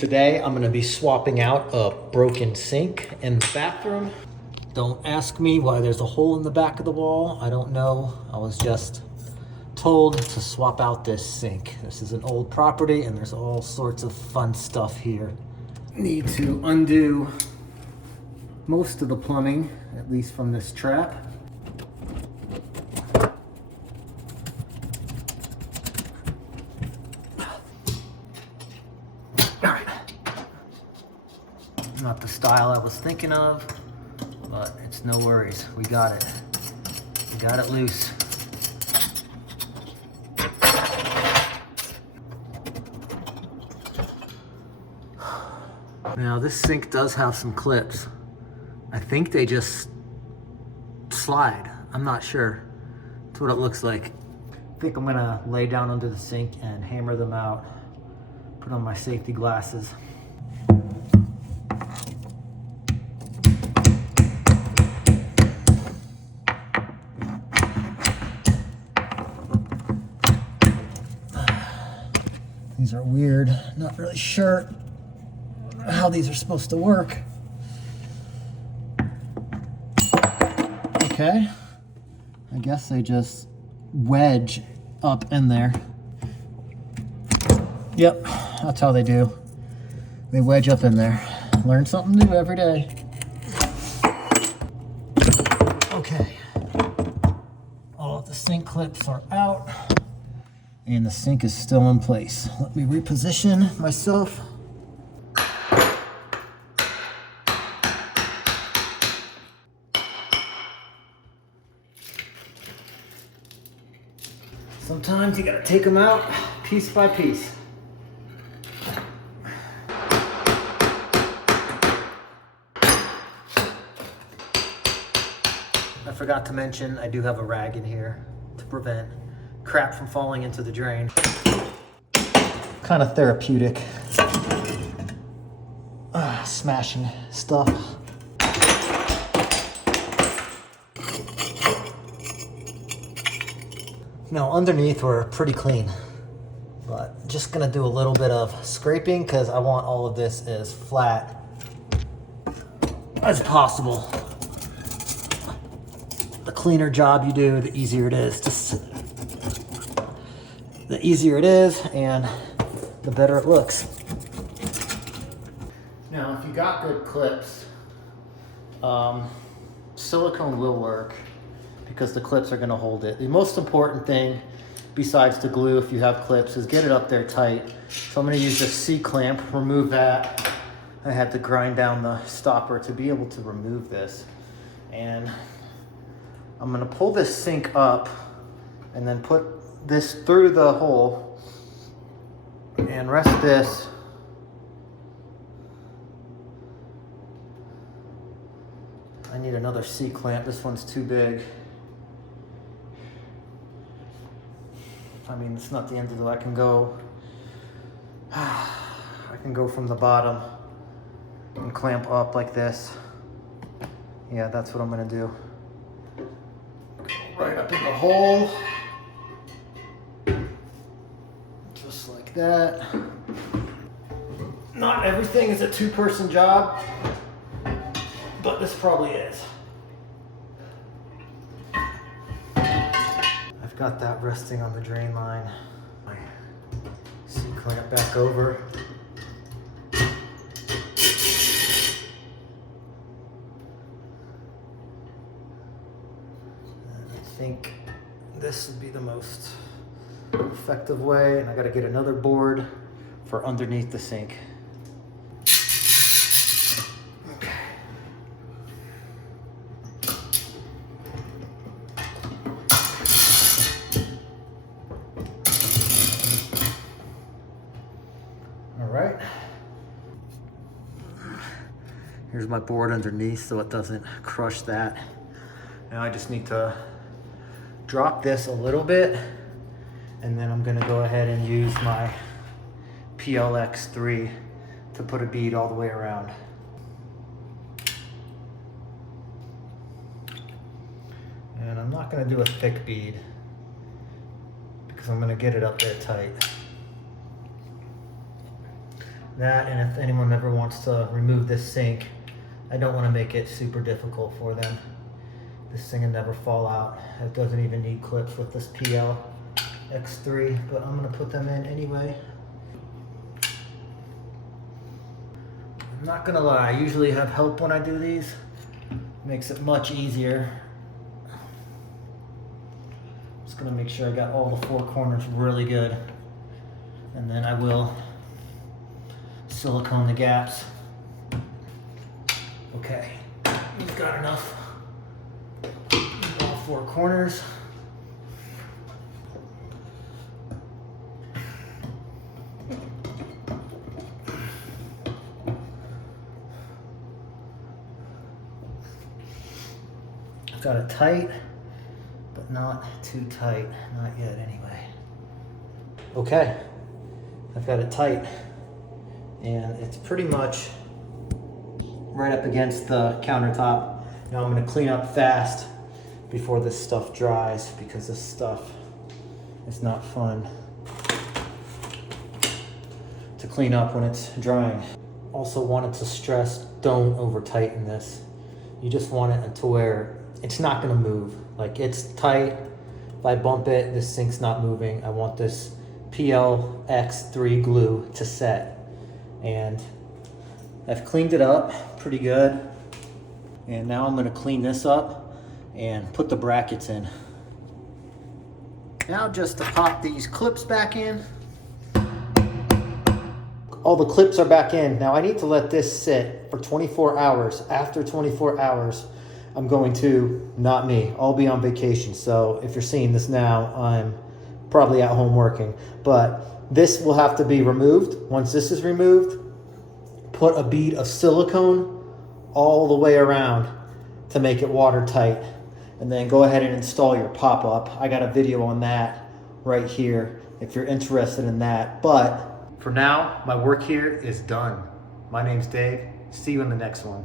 Today I'm going to be swapping out a broken sink in the bathroom. Don't ask me why there's a hole in the back of the wall. I don't know. I was just told to swap out this sink. This is an old property and there's all sorts of fun stuff here. Need to undo most of the plumbing, at least from this trap. Not the style I was thinking of, but it's no worries. We got it. We got it loose. Now this sink does have some clips. I think they just slide. I'm not sure. That's what it looks like. I think I'm gonna lay down under the sink and hammer them out. Put on my safety glasses. These are weird. Not really sure how these are supposed to work. Okay. I guess they just wedge up in there. Yep, that's how they do. They wedge up in there. Learn something new every day. Okay. All of the sink clips are out. And the sink is still in place. Let me reposition myself. Sometimes you gotta take them out piece by piece. I forgot to mention, I do have a rag in here to prevent crap from falling into the drain. Kind of therapeutic. Smashing stuff. Now underneath we're pretty clean, but just gonna do a little bit of scraping because I want all of this as flat as possible. The cleaner job you do, the easier it is. The easier it is and the better it looks. Now, if you got good clips, silicone will work because the clips are gonna hold it. The most important thing, besides the glue, if you have clips, is get it up there tight. So I'm gonna use this C-clamp, remove that. I had to grind down the stopper to be able to remove this. And I'm gonna pull this sink up and then put this through the hole and rest this I need another C-clamp. This one's too big. I mean, it's not the end of the, I can go from the bottom and clamp up like this. Yeah, that's what I'm gonna do. Right up in the hole. Just like that. Not everything is a two-person job, but this probably is. I've got that resting on the drain line. My C-clamp back over. And I think this would be the most effective way, and I gotta get another board for underneath the sink. Alright, here's my board underneath so it doesn't crush that. Now I just need to drop this a little bit, and then I'm gonna go ahead and use my PLX3 to put a bead all the way around. And I'm not gonna do a thick bead because I'm gonna get it up there tight. That, and if anyone ever wants to remove this sink, I don't want to make it super difficult for them. This thing will never fall out. It doesn't even need clips with this PL X3, but I'm gonna put them in anyway. I'm not gonna lie, I usually have help when I do these. Makes it much easier. Just gonna make sure I got all the four corners really good. And then I will silicone the gaps. Okay, we've got enough. All four corners. Got it tight, but not too tight. Not yet, anyway. Okay, I've got it tight, and it's pretty much right up against the countertop. Now I'm gonna clean up fast before this stuff dries, because this stuff is not fun to clean up when it's drying. Also wanted to stress, don't over tighten this. You just want it to where it's not gonna move. Like, it's tight. If I bump it, this sink's not moving. I want this PL X3 glue to set. And I've cleaned it up pretty good. And now I'm gonna clean this up and put the brackets in. Now just to pop these clips back in. All the clips are back in. Now I need to let this sit for 24 hours. After 24 hours, I'm going to, not me, I'll be on vacation. So if you're seeing this now, I'm probably at home working. But this will have to be removed. Once this is removed, put a bead of silicone all the way around to make it watertight. And then go ahead and install your pop-up. I got a video on that right here if you're interested in that. But for now, my work here is done. My name's Dave. See you in the next one.